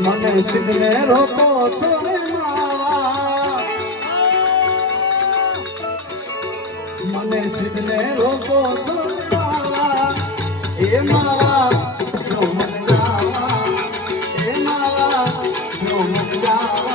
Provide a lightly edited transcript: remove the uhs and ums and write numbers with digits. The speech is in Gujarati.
મને સિદ્ધને રોકો છો રે માવા, મને સિદ્ધને રોકો છો રે માવા, એ માવા જો મન જાવા, એ માવા જો મન જાવા.